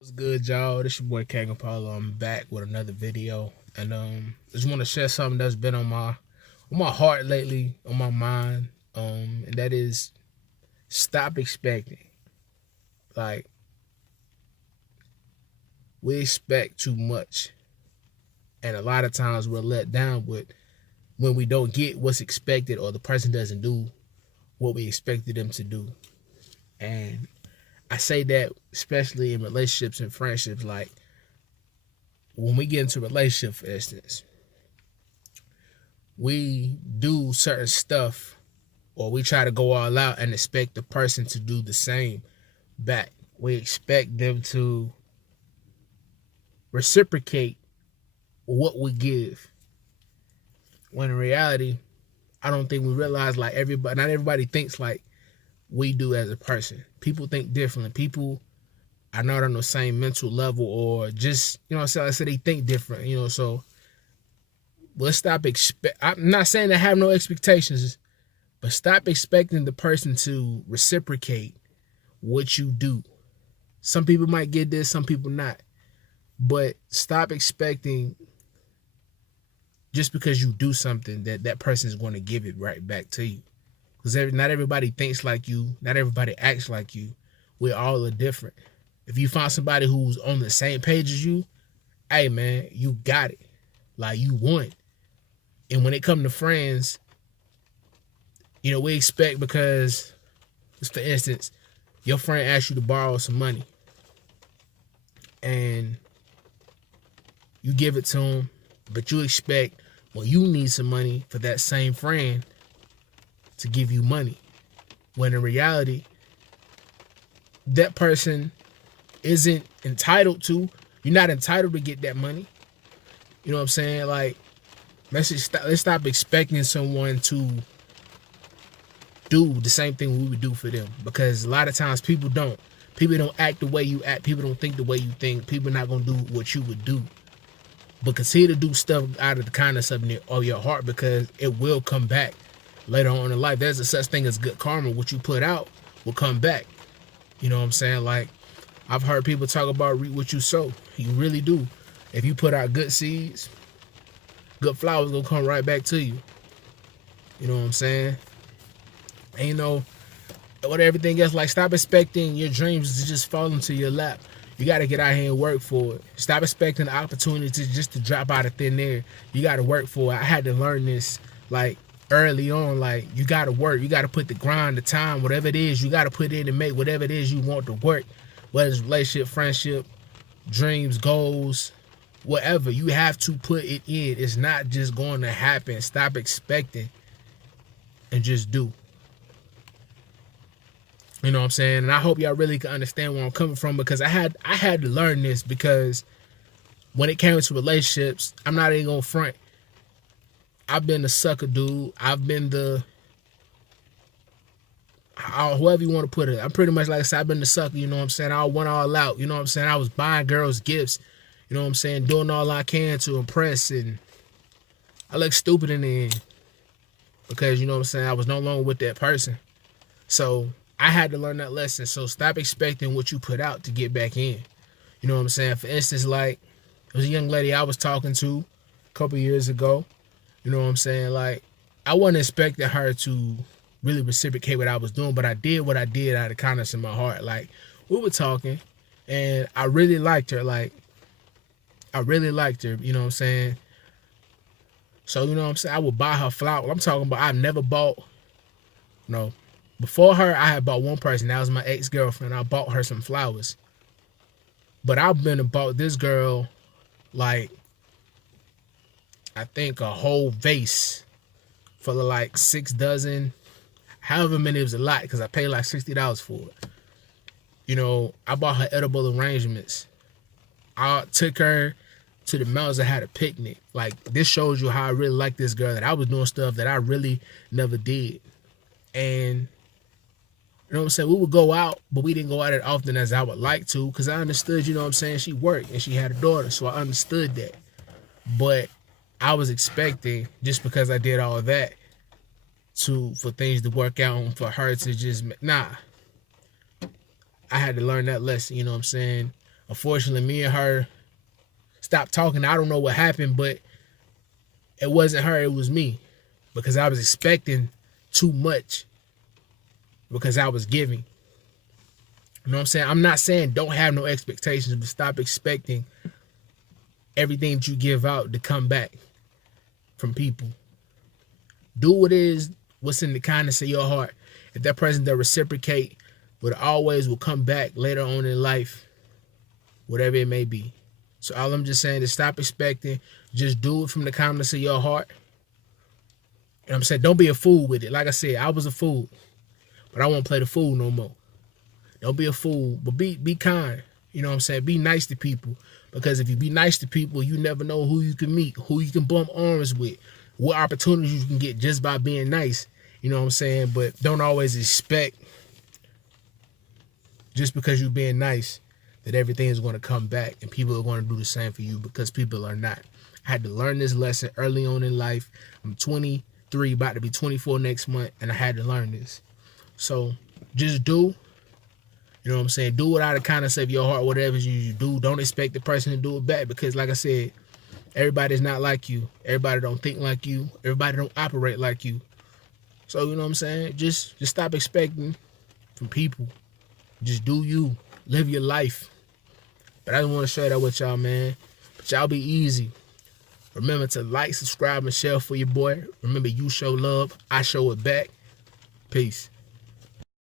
What's good, y'all? This your boy Kagan Paulo. I'm back with another video, and just want to share something that's been on my heart lately, on my mind, and that is stop expecting. Like, we expect too much, and a lot of times we're let down with when we don't get what's expected, or the person doesn't do what we expected them to do. And I say that especially in relationships and friendships. Like, when we get into a relationship, for instance, we do certain stuff, or we try to go all out and expect the person to do the same back. We expect them to reciprocate what we give. When in reality, I don't think we realize, like, not everybody thinks like we do as a person. People think differently. People are not on the same mental level, or just, I said they think different, so let's stop I'm not saying to have no expectations, but stop expecting the person to reciprocate what you do. Some people might get this, some people not. But stop expecting, just because you do something, that person is going to give it right back to you. Because not everybody thinks like you. Not everybody acts like you. We all are different. If you find somebody who's on the same page as you, hey, man, you got it. Like, you won. And when it comes to friends, we expect, because, for instance, your friend asks you to borrow some money, and you give it to him, but you expect, when you need some money, for that same friend to give you money. When in reality, that person isn't entitled to. You're not entitled to get that money. You know what I'm saying? Like, let's stop expecting someone to do the same thing we would do for them, because a lot of times people don't act the way you act. People don't think the way you think. People are not going to do what you would do. But continue to do stuff out of the kindness of your heart, because it will come back later on in life. There's a such thing as good karma. What you put out will come back. You know what I'm saying? Like, I've heard people talk about reap what you sow. You really do. If you put out good seeds, good flowers gonna come right back to you. You know what I'm saying? And what everything else, like, stop expecting your dreams to just fall into your lap. You got to get out here and work for it. Stop expecting the opportunity just to drop out of thin air. You got to work for it. I had to learn this, like, early on. Like, you got to work. You got to put the grind, the time, whatever it is, you got to put in to make whatever it is you want to work. Whether it's relationship, friendship, dreams, goals, whatever. You have to put it in. It's not just going to happen. Stop expecting and just do. You know what I'm saying? And I hope y'all really can understand where I'm coming from, because I had to learn this, because when it came to relationships, I'm not even gonna front. I've been the sucker dude. I've been the whoever you want to put it. I'm pretty much, like I said, I've been the sucker, you know what I'm saying? I went all out, you know what I'm saying? I was buying girls gifts, you know what I'm saying? Doing all I can to impress, and I look stupid in the end, because, you know what I'm saying, I was no longer with that person. So I had to learn that lesson. So stop expecting what you put out to get back in. You know what I'm saying? For instance, like, there was a young lady I was talking to a couple years ago. You know what I'm saying? Like, I wasn't expecting her to really reciprocate what I was doing, but I did what I did out of kindness in my heart. Like, we were talking, and I really liked her. Like, I really liked her. You know what I'm saying? So, you know what I'm saying? I would buy her flowers. I'm talking about, I never bought, before her, I had bought one person. That was my ex-girlfriend. I bought her some flowers. But I've been about this girl, like, I think a whole vase full of like 6 dozen. However many, it was a lot, because I paid like $60 for it. I bought her edible arrangements. I took her to the mountains and had a picnic. Like, this shows you how I really like this girl, that I was doing stuff that I really never did. And you know what I'm saying? We would go out, but we didn't go out as often as I would like to, because I understood, you know what I'm saying, she worked and she had a daughter, so I understood that. But I was expecting, just because I did all of that, for things to work out and for her to just, nah. I had to learn that lesson, you know what I'm saying? Unfortunately, me and her stopped talking. I don't know what happened, but it wasn't her, it was me. Because I was expecting too much. Because I was giving. You know what I'm saying? I'm not saying don't have no expectations, but stop expecting everything that you give out to come back from people. Do what it is, what's in the kindness of your heart. If that person doesn't reciprocate, but always will come back later on in life, whatever it may be. So all I'm just saying is stop expecting. Just do it from the kindness of your heart. And I'm saying don't be a fool with it. Like I said, I was a fool, but I won't play the fool no more. Don't be a fool, but be kind. You know what I'm saying? Be nice to people. Because if you be nice to people, you never know who you can meet, who you can bump arms with, what opportunities you can get just by being nice. You know what I'm saying? But don't always expect, just because you're being nice, that everything is going to come back and people are going to do the same for you, because people are not. I had to learn this lesson early on in life. I'm 23, about to be 24 next month, and I had to learn this. So just do. You know what I'm saying? Do it out of kindness of your heart, whatever you do. Don't expect the person to do it back, because like I said, everybody's not like you. Everybody don't think like you. Everybody don't operate like you. So, you know what I'm saying? Just stop expecting from people. Just do you. Live your life. But I just want to share that with y'all, man. But y'all be easy. Remember to like, subscribe, and share for your boy. Remember, you show love, I show it back. Peace.